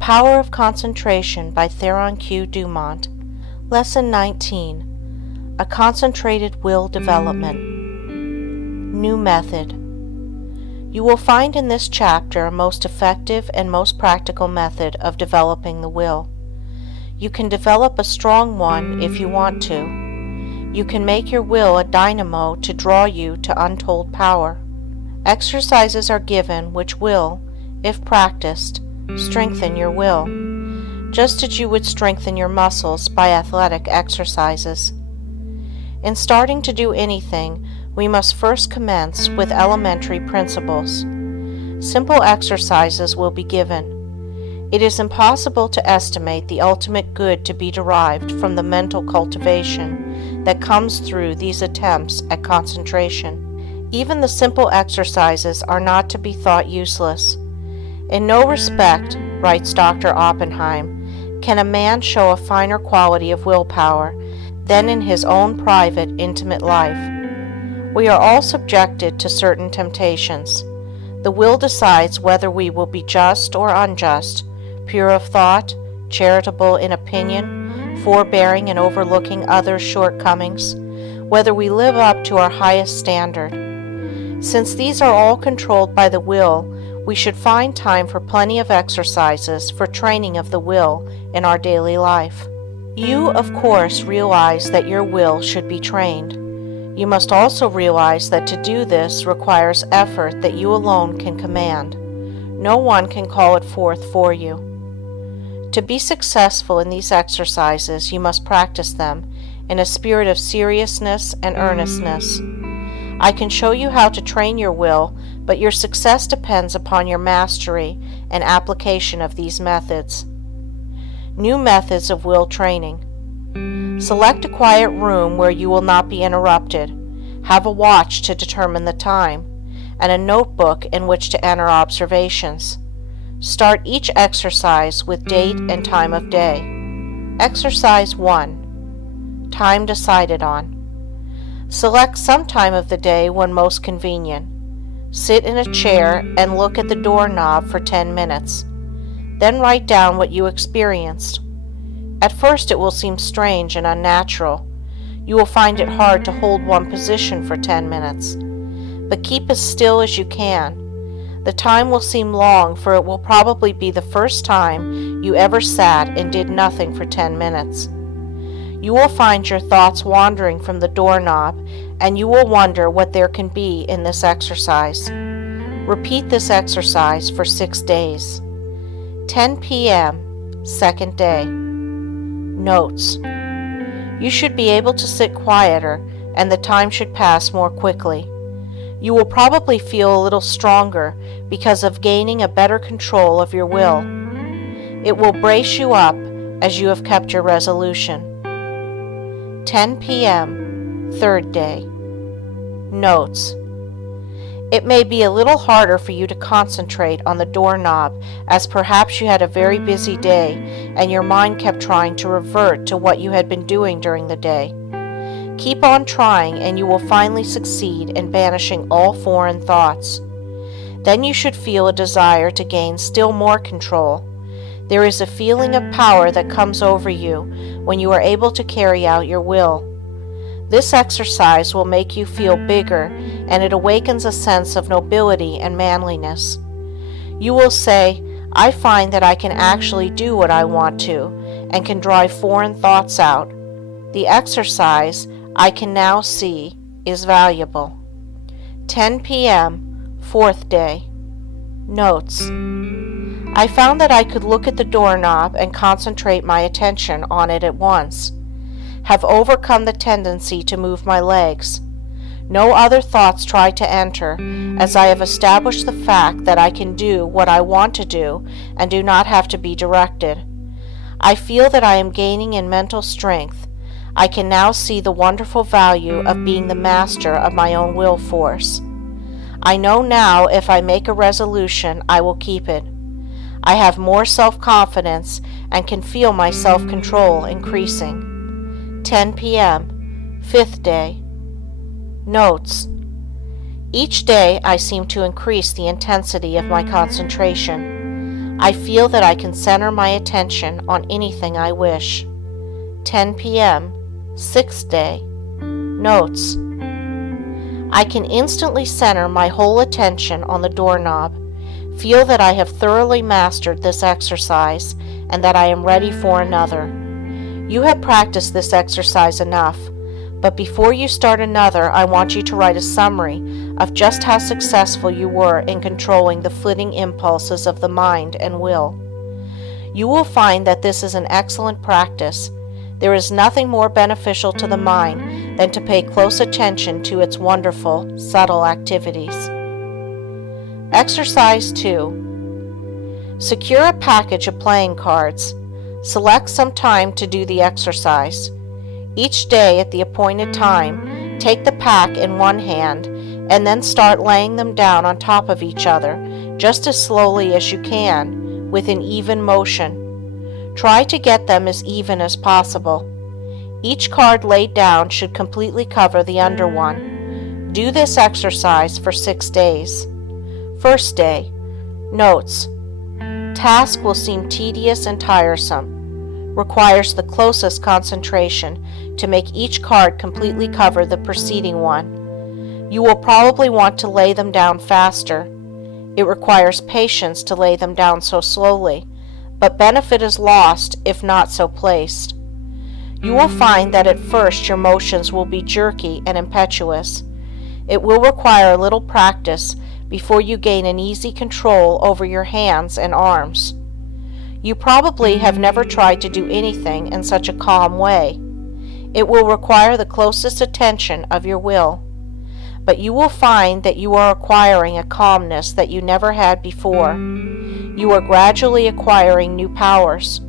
Power of Concentration by Theron Q. Dumont. Lesson 19. A Concentrated Will Development. New Method. You will find in this chapter a most effective and most practical method of developing the will. You can develop a strong one if you want to. You can make your will a dynamo to draw you to untold power. Exercises are given which will, if practiced, strengthen your will, just as you would strengthen your muscles by athletic exercises. In starting to do anything, we must first commence with elementary principles. Simple exercises will be given. It is impossible to estimate the ultimate good to be derived from the mental cultivation that comes through these attempts at concentration. Even the simple exercises are not to be thought useless. In no respect, writes Dr. Oppenheim, can a man show a finer quality of willpower than in his own private, intimate life. We are all subjected to certain temptations. The will decides whether we will be just or unjust, pure of thought, charitable in opinion, forbearing and overlooking others' shortcomings, whether we live up to our highest standard. Since these are all controlled by the will, we should find time for plenty of exercises for training of the will in our daily life. You, of course, realize that your will should be trained. You must also realize that to do this requires effort that you alone can command. No one can call it forth for you. To be successful in these exercises, you must practice them in a spirit of seriousness and earnestness. I can show you how to train your will, but your success depends upon your mastery and application of these methods. New methods of will training. Select a quiet room where you will not be interrupted. Have a watch to determine the time, and a notebook in which to enter observations. Start each exercise with date and time of day. Exercise 1. Time decided on. Select some time of the day when most convenient. Sit in a chair and look at the doorknob for 10 minutes. Then write down what you experienced. At first it will seem strange and unnatural. You will find it hard to hold one position for 10 minutes. But keep as still as you can. The time will seem long, for it will probably be the first time you ever sat and did nothing for 10 minutes. You will find your thoughts wandering from the doorknob, and you will wonder what there can be in this exercise. Repeat this exercise for 6 days. 10 p.m., second day. Notes. You should be able to sit quieter, and the time should pass more quickly. You will probably feel a little stronger because of gaining a better control of your will. It will brace you up as you have kept your resolution. 10 p.m., third day. Notes. It may be a little harder for you to concentrate on the doorknob, as perhaps you had a very busy day and your mind kept trying to revert to what you had been doing during the day. Keep on trying and you will finally succeed in banishing all foreign thoughts. Then you should feel a desire to gain still more control. There is a feeling of power that comes over you when you are able to carry out your will. This exercise will make you feel bigger, and it awakens a sense of nobility and manliness. You will say, I find that I can actually do what I want to, and can drive foreign thoughts out. The exercise, I can now see, is valuable. 10 p.m., fourth day. Notes. I found that I could look at the doorknob and concentrate my attention on it at once. Have overcome the tendency to move my legs. No other thoughts try to enter, as I have established the fact that I can do what I want to do and do not have to be directed. I feel that I am gaining in mental strength. I can now see the wonderful value of being the master of my own will force. I know now if I make a resolution, I will keep it. I have more self-confidence and can feel my self-control increasing. 10 p.m., fifth day. Notes. Each day I seem to increase the intensity of my concentration. I feel that I can center my attention on anything I wish. 10 p.m., 6th day. Notes. I can instantly center my whole attention on the doorknob. Feel that I have thoroughly mastered this exercise and that I am ready for another. You have practiced this exercise enough, but before you start another, I want you to write a summary of just how successful you were in controlling the fleeting impulses of the mind and will. You will find that this is an excellent practice. There is nothing more beneficial to the mind than to pay close attention to its wonderful, subtle activities. Exercise 2. Secure a package of playing cards. Select some time to do the exercise. Each day at the appointed time, take the pack in one hand and then start laying them down on top of each other, just as slowly as you can, with an even motion. Try to get them as even as possible. Each card laid down should completely cover the under one. Do this exercise for 6 days. First day. Notes. Task will seem tedious and tiresome. Requires the closest concentration to make each card completely cover the preceding one. You will probably want to lay them down faster. It requires patience to lay them down so slowly, but benefit is lost if not so placed. You will find that at first your motions will be jerky and impetuous. It will require a little practice before you gain an easy control over your hands and arms. You probably have never tried to do anything in such a calm way. It will require the closest attention of your will, but you will find that you are acquiring a calmness that you never had before. You are gradually acquiring new powers.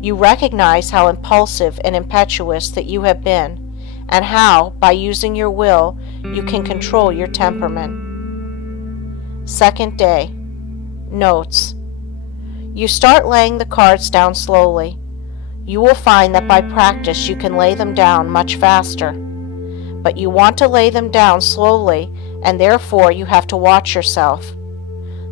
You recognize how impulsive and impetuous that you have been, and how, by using your will, you can control your temperament. Second day. Notes. You start laying the cards down slowly. You will find that by practice you can lay them down much faster. But you want to lay them down slowly, and therefore you have to watch yourself.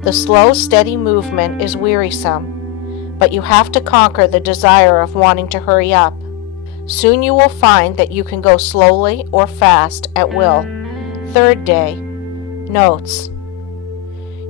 The slow, steady movement is wearisome, but you have to conquer the desire of wanting to hurry up. Soon you will find that you can go slowly or fast at will. Third day. Notes.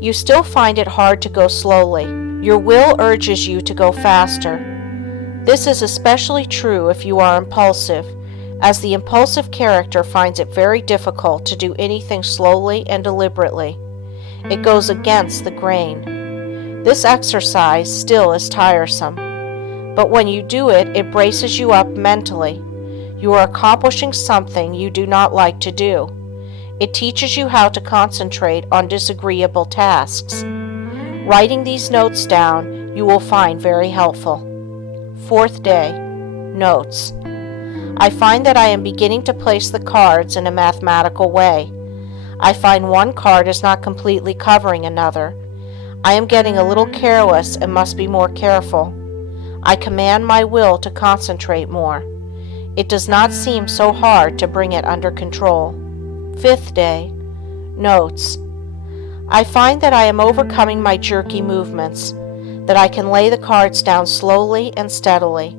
You still find it hard to go slowly. Your will urges you to go faster. This is especially true if you are impulsive, as the impulsive character finds it very difficult to do anything slowly and deliberately. It goes against the grain. This exercise still is tiresome, but when you do it, it braces you up mentally. You are accomplishing something you do not like to do. It teaches you how to concentrate on disagreeable tasks. Writing these notes down you will find very helpful. Fourth day. Notes. I find that I am beginning to place the cards in a mathematical way. I find one card is not completely covering another. I am getting a little careless and must be more careful. I command my will to concentrate more. It does not seem so hard to bring it under control. Fifth day. Notes. I find that I am overcoming my jerky movements, that I can lay the cards down slowly and steadily.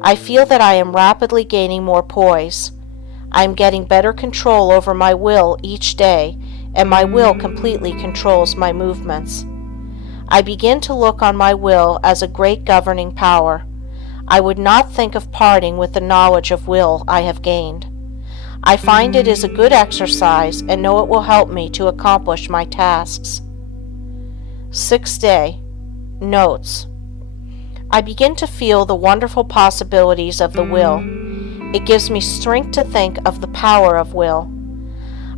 I feel that I am rapidly gaining more poise. I am getting better control over my will each day, and my will completely controls my movements. I begin to look on my will as a great governing power. I would not think of parting with the knowledge of will I have gained. I find it is a good exercise and know it will help me to accomplish my tasks. Sixth day. Notes. I begin to feel the wonderful possibilities of the will. It gives me strength to think of the power of will.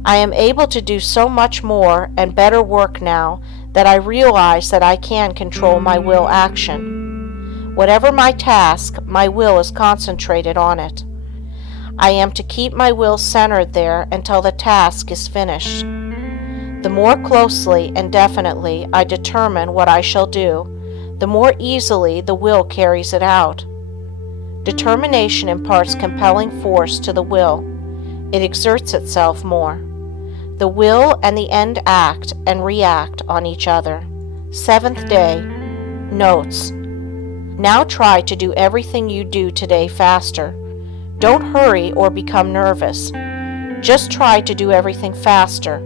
I am able to do so much more and better work now that I realize that I can control my will action. Whatever my task, my will is concentrated on it. I am to keep my will centered there until the task is finished. The more closely and definitely I determine what I shall do, the more easily the will carries it out. Determination imparts compelling force to the will. It exerts itself more. The will and the end act and react on each other. Seventh day. Notes: now try to do everything you do today faster. Don't hurry or become nervous. Just try to do everything faster,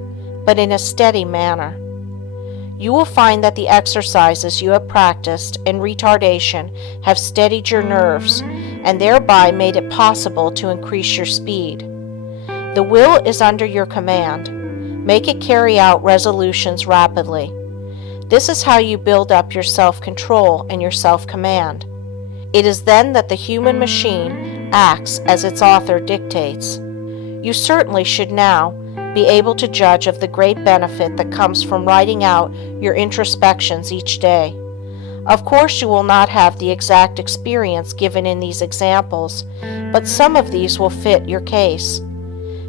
but in a steady manner. You will find that the exercises you have practiced in retardation have steadied your nerves and thereby made it possible to increase your speed. The will is under your command. Make it carry out resolutions rapidly. This is how you build up your self-control and your self-command. It is then that the human machine acts as its author dictates. You certainly should now be able to judge of the great benefit that comes from writing out your introspections each day. Of course, you will not have the exact experience given in these examples, but some of these will fit your case.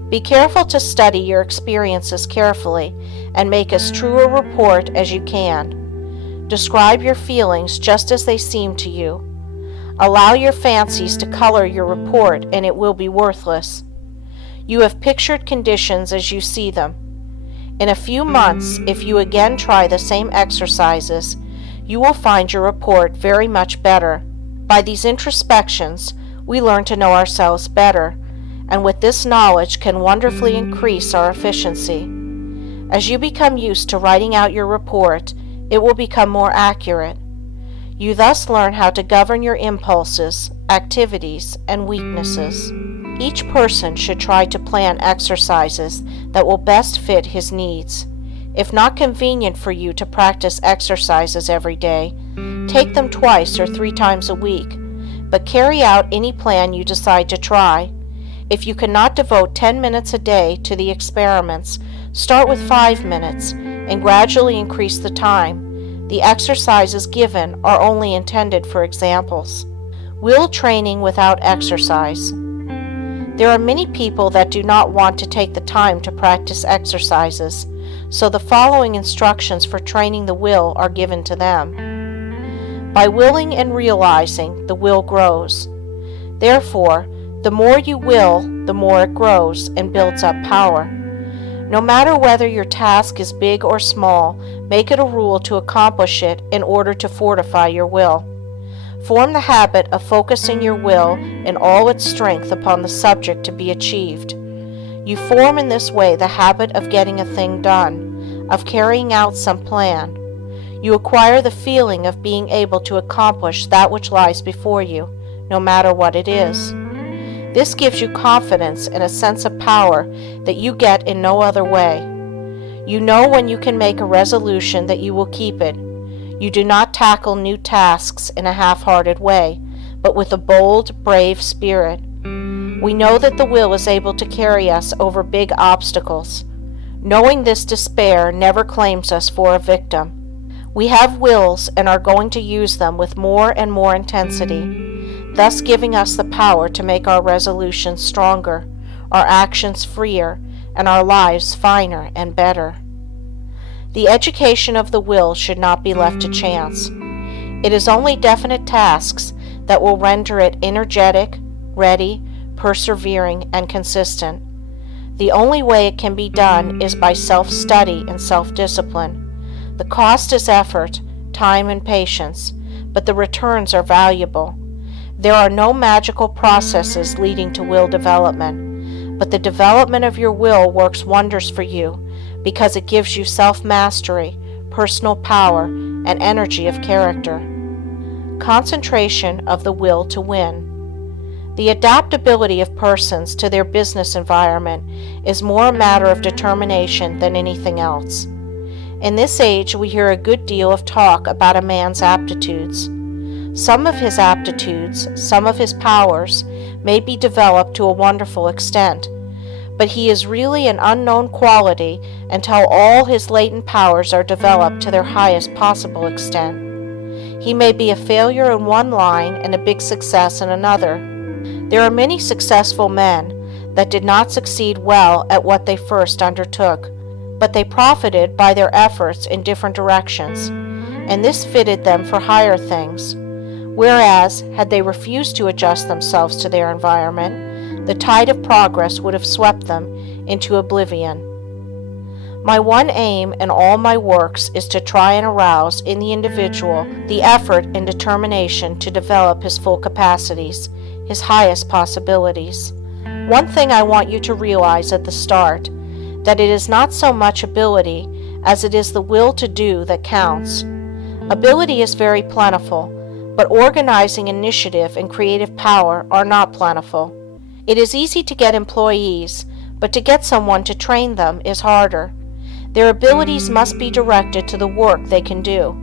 Be careful to study your experiences carefully and make as true a report as you can. Describe your feelings just as they seem to you. Allow your fancies to color your report, and it will be worthless. You have pictured conditions as you see them. In a few months, if you again try the same exercises, you will find your report very much better. By these introspections, we learn to know ourselves better, and with this knowledge can wonderfully increase our efficiency. As you become used to writing out your report, it will become more accurate. You thus learn how to govern your impulses, activities, and weaknesses. Each person should try to plan exercises that will best fit his needs. If not convenient for you to practice exercises every day, take them 2 or 3 times a week, but carry out any plan you decide to try. If you cannot devote 10 minutes a day to the experiments, start with 5 minutes and gradually increase the time. The exercises given are only intended for examples. Will training without exercise. There are many people that do not want to take the time to practice exercises, so the following instructions for training the will are given to them. By willing and realizing, the will grows. Therefore, the more you will, the more it grows and builds up power. No matter whether your task is big or small, make it a rule to accomplish it in order to fortify your will. Form the habit of focusing your will in all its strength upon the subject to be achieved. You form in this way the habit of getting a thing done, of carrying out some plan. You acquire the feeling of being able to accomplish that which lies before you, no matter what it is. This gives you confidence and a sense of power that you get in no other way. You know when you can make a resolution that you will keep it. You do not tackle new tasks in a half-hearted way, but with a bold, brave spirit. We know that the will is able to carry us over big obstacles. Knowing this, despair never claims us for a victim. We have wills and are going to use them with more and more intensity, thus giving us the power to make our resolutions stronger, our actions freer, and our lives finer and better. The education of the will should not be left to chance. It is only definite tasks that will render it energetic, ready, persevering, and consistent. The only way it can be done is by self-study and self-discipline. The cost is effort, time, and patience, but the returns are valuable. There are no magical processes leading to will development, but the development of your will works wonders for you, because it gives you self-mastery, personal power, and energy of character. Concentration of the will to win. The adaptability of persons to their business environment is more a matter of determination than anything else. In this age, we hear a good deal of talk about a man's aptitudes. Some of his aptitudes, some of his powers, may be developed to a wonderful extent, but he is really an unknown quality until all his latent powers are developed to their highest possible extent. He may be a failure in one line and a big success in another. There are many successful men that did not succeed well at what they first undertook, but they profited by their efforts in different directions, and this fitted them for higher things. Whereas, had they refused to adjust themselves to their environment, the tide of progress would have swept them into oblivion. My one aim in all my works is to try and arouse in the individual the effort and determination to develop his full capacities, his highest possibilities. One thing I want you to realize at the start, that it is not so much ability as it is the will to do that counts. Ability is very plentiful, but organizing initiative and creative power are not plentiful. It is easy to get employees, but to get someone to train them is harder. Their abilities must be directed to the work they can do.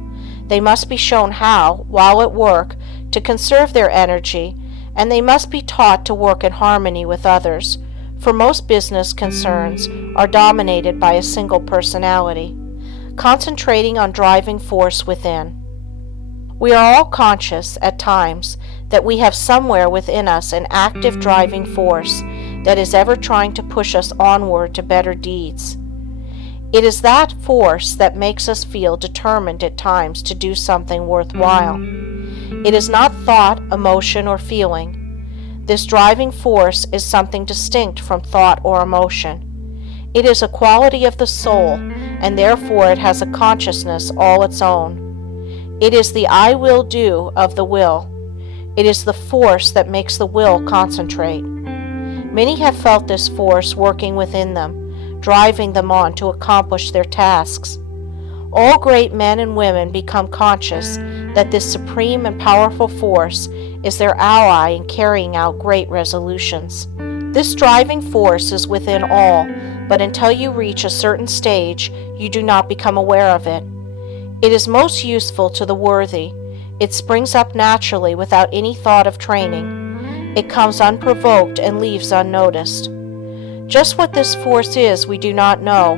They must be shown how, while at work, to conserve their energy, and they must be taught to work in harmony with others, for most business concerns are dominated by a single personality, concentrating on driving force within. We are all conscious, at times, that we have somewhere within us an active driving force that is ever trying to push us onward to better deeds. It is that force that makes us feel determined at times to do something worthwhile. It is not thought, emotion, or feeling. This driving force is something distinct from thought or emotion. It is a quality of the soul, and therefore it has a consciousness all its own. It is the I will do of the will. It is the force that makes the will concentrate. Many have felt this force working within them, driving them on to accomplish their tasks. All great men and women become conscious that this supreme and powerful force is their ally in carrying out great resolutions. This driving force is within all, but until you reach a certain stage, you do not become aware of it. It is most useful to the worthy. It springs up naturally without any thought of training. It comes unprovoked and leaves unnoticed. Just what this force is we do not know,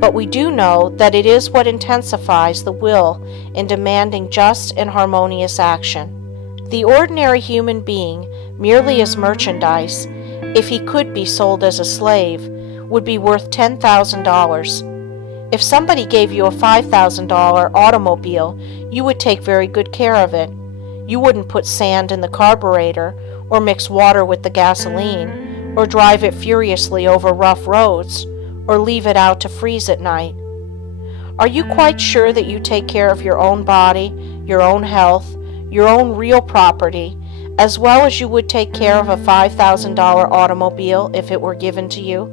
but we do know that it is what intensifies the will in demanding just and harmonious action. The ordinary human being, merely as merchandise, if he could be sold as a slave, would be worth $10,000. If somebody gave you a $5,000 automobile, you would take very good care of it. You wouldn't put sand in the carburetor, or mix water with the gasoline, or drive it furiously over rough roads, or leave it out to freeze at night. Are you quite sure that you take care of your own body, your own health, your own real property, as well as you would take care of a $5,000 automobile if it were given to you?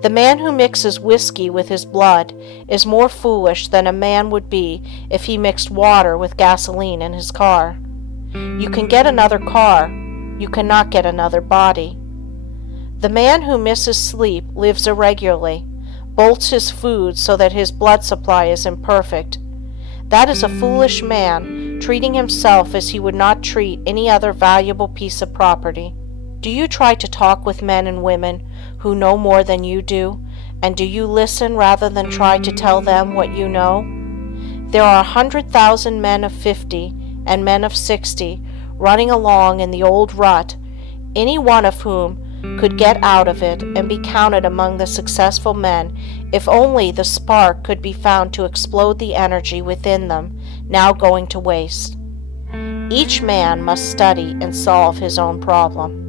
The man who mixes whiskey with his blood is more foolish than a man would be if he mixed water with gasoline in his car. You can get another car, you cannot get another body. The man who misses sleep lives irregularly, bolts his food so that his blood supply is imperfect. That is a foolish man, treating himself as he would not treat any other valuable piece of property. Do you try to talk with men and women who know more than you do, and do you listen rather than try to tell them what you know? There are 100,000 men of 50 and men of 60 running along in the old rut, any one of whom could get out of it and be counted among the successful men if only the spark could be found to explode the energy within them now going to waste. Each man must study and solve his own problem.